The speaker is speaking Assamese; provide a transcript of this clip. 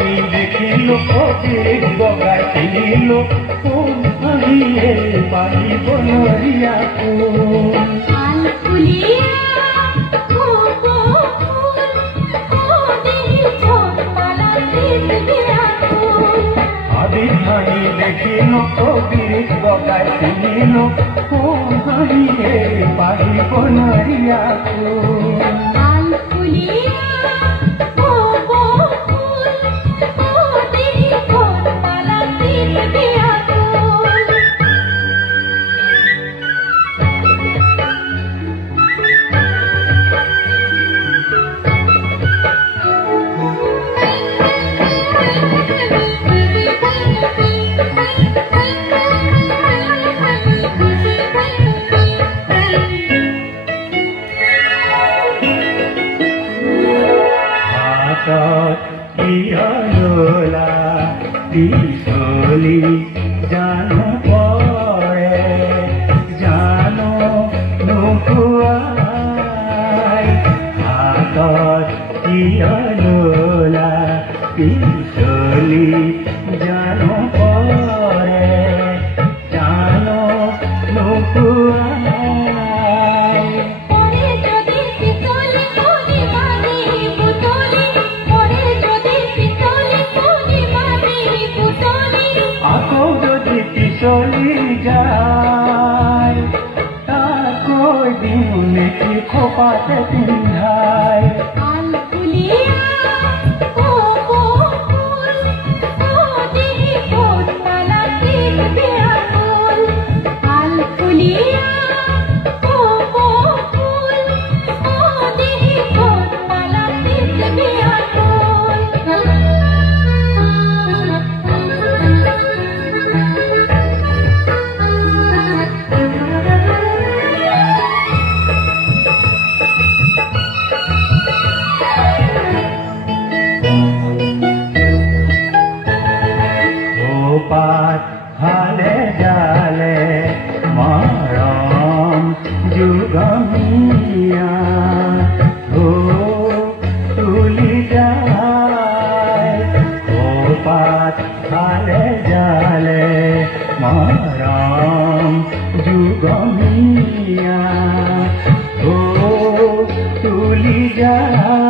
ধানি দেখিল কবির বগাই কিনিল কোন হারিয়ে পাইব নরিয়া আদি ধানি দেখিল কবির বগাই কিনিল কোন হারিয়ে পাইব নরিয়া ইয়লোলা পিছলি জানো পরে জানো নুকুয়াই হাতত ইয়লোলা পিছলি জানো পরে জানো নুকুয়াই চলি যায় তাকো দিন কি খোপাতে পিন্ধায় পাত হালে জালে মরম যুগমিয়া তুলি যায় ও পাত হালে জালে মরম যুগমিয়া তুলি যায়